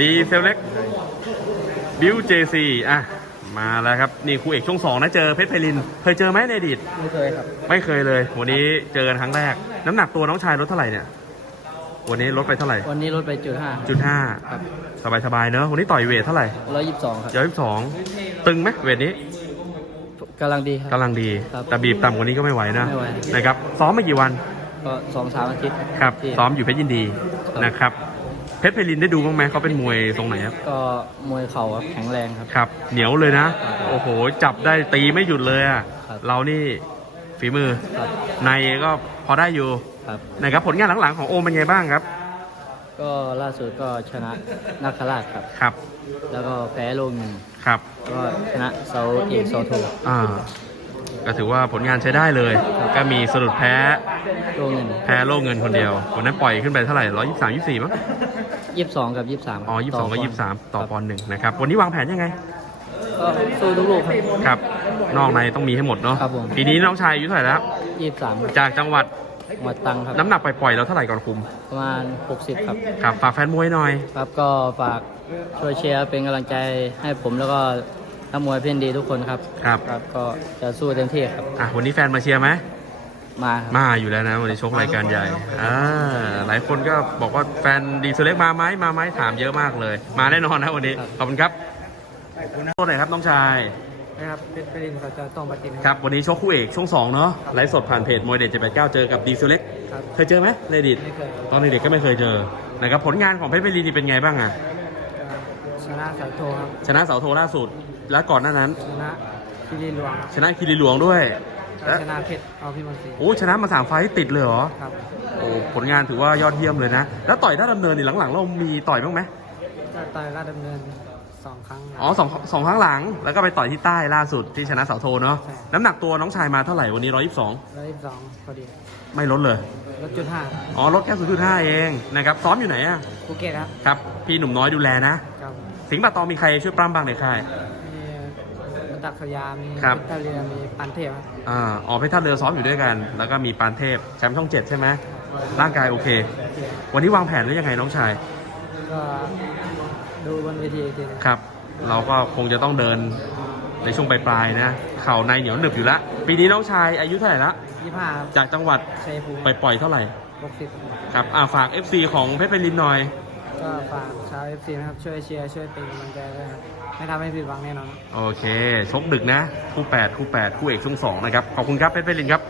ดีเซลเล็ก บิวเจซีอ่ะ มาแล้วครับ นี่คู่เอกช่วงสองนะ เจอเพชรไพลิน เคยเจอไหมในอดีตไม่เคยครับ ไม่เคยเลย วันนี้เจอกันครั้งแรก น้ำหนักตัวน้องชายลดเท่าไหร่เนี่ย วันนี้ลดไปเท่าไหร่ วันนี้ลดไปจุดห้าจุดห้าครับสบายๆเนอะวันนี้ต่อยเวทเท่าไหร่ร้อยยี่สิบสองครับร้อยยี่สิบสองตึงไหมเวทนี้กำลังดีครับกำลังดีแต่บีบต่ำกว่านี้ก็ไม่ไหวนะนะครับซ้อมมากี่วันก็สองสามอาทิตย์ครับซ้อมอยู่เพชรยินดีนะครับเพชรเพลินได้ดูบ้างไหมเขาเป็นมวยตรงไหนครับก็มวยเข่าครับแข็งแรงครับครับเหนียวเลยนะ โอ้โหจับได้ตีไม่หยุดเลยอ่ะเรานี่ฝีมือ ในก็พอได้อยู่ในครับ ผลงานหลังๆ ของโอมเป็นไงบ้างครับ ก็ล่าสุดก็ชนะนักขลาดครับครับ แล้วก็แพ้ลงครับ ก็ชนะโซโเอกโซโทอ่าก็ถือว่าผลงานใช้ได้เลย ก็มีสรุปแพ้แพ้โล่เงินคนเดียวคนนั้นปล่อยขึ้นไปเท่าไหร่ร้อยยี่สามยี่สี่มั้งยี่สิบสองกับยี่สิบสามอ๋อยี่สิบสองกับยี่สิบสามต่อปอนหนึ่งนะครับ วันนี้วางแผนยังไง สู้ทุกโลกครับ นอกในต้องมีให้หมดเนาะปีนี้น้องชายอายุเท่าไหร่แล้วยี่สิบสามจากจังหวัดมาตังครับ น้ำหนักปล่อยๆเราเท่าไหร่ก่อนคุม ประมาณหกสิบครับ ครับ ฝากแฟนมวยหน่อย ครับก็ฝากช่วยเชียร์เป็นกําลังใจให้ผมแล้วก็ทั้งมวยเพื่อนดีทุกคนครับครับครับก็จะสู้เต็มที่ครับ อ่ะวันนี้แฟนมาเชียร์ไหมมามาอยู่แล้วนะวันนี้ชกรายการใหญ่อ่าหลายคนก็บอกว่าแฟนดีเซลเล็กมาไหมมาไหมถามเยอะมากเลย มาแน่นอนนะวันนี้ ขอบคุณครับโทษหน่อยครับน้องชายครับเป็นเป็นจะต้องมาตินครับ วันนี้ชกคู่เอกช่วงสองเนาะไลฟ์สดผ่านเพจมวยเด็ดเจ็ดแปดเก้าเจอกับดีเซลเล็กเคยเจอไหมเลดิตตอนเด็กก็ไม่เคยเจอนะครับผลงานของเพชรเปรีนี่เป็นไงบ้างอ่ะชนะเสาโทครับชนะเสาโทล่าสุดแล้วก่อนหน้านั้นชนะคิริหลวงชนะคิริหลวงด้วยชนะเพชรอาพี่มนตรีโอ้ ชนะมาสามไฟติดเลยเหรอ ครับ โอ้ ผลงานถือว่ายอดเยี่ยมเลยนะ แล้วต่อยถ้าดําเนินนี่หลังๆเรามีต่อยบ้างไหม ต่อยราดําเนินสองครั้ง อ๋อสองสองครั้งหลัง แล้วก็ไปต่อยที่ใต้ล่าสุดที่ชนะเสาโทเนาะ น้ำหนักตัวน้องชายมาเท่าไหร่วันนี้ร้อยยี่สิบสองร้อยยี่สิบสองพอดี ไม่ลดเลย ลดจุดห้าอ๋อลดแค่สุดจุดห้าเองนะครับ ซ้อมอยู่ไหนอ่ะภูเก็ตครับ ครับพี่หนุ่มน้อยดูแลนะครับสิงห์ปะตองมีใครช่วยปั้ำบ้างไหนใครดักสยามีเพชรทะเลมีปานเทพอ่าอ๋อเพชรทะเลซ้อมอยู่ด้วยกัน แล้วก็มีปานเทพ แชมป์ช่องเจ็ดใช่ไหมร่างกายโอเค วันนี้วางแผนไว้ยังไงน้องชายก็ดูบนเวทีเองครับ เราก็คงจะต้องเดินในช่วงปลายๆ นะเข่าในเหนียวหนึบอยู่ละปีนี้น้องชายอายุเท่าไหร่ละยี่สิบห้าจากจังหวัดชัยภูมิไปปล่อยเท่าไหร่หกสิบครับอ่าฝากเอฟซีของเพชรเป็นลินหน่อยก็ฝากชาวเอฟซีนะครับช่วยเชียร์ช่วยเป็นกำลังใจด้วยไม่ทำให้ผิดหวังแน่นอนโอเคชกดึกนะคู่แปดคู่แปดคู่เอกช่วงสองนะครับ ขอบคุณครับ เป็นไปลินครับ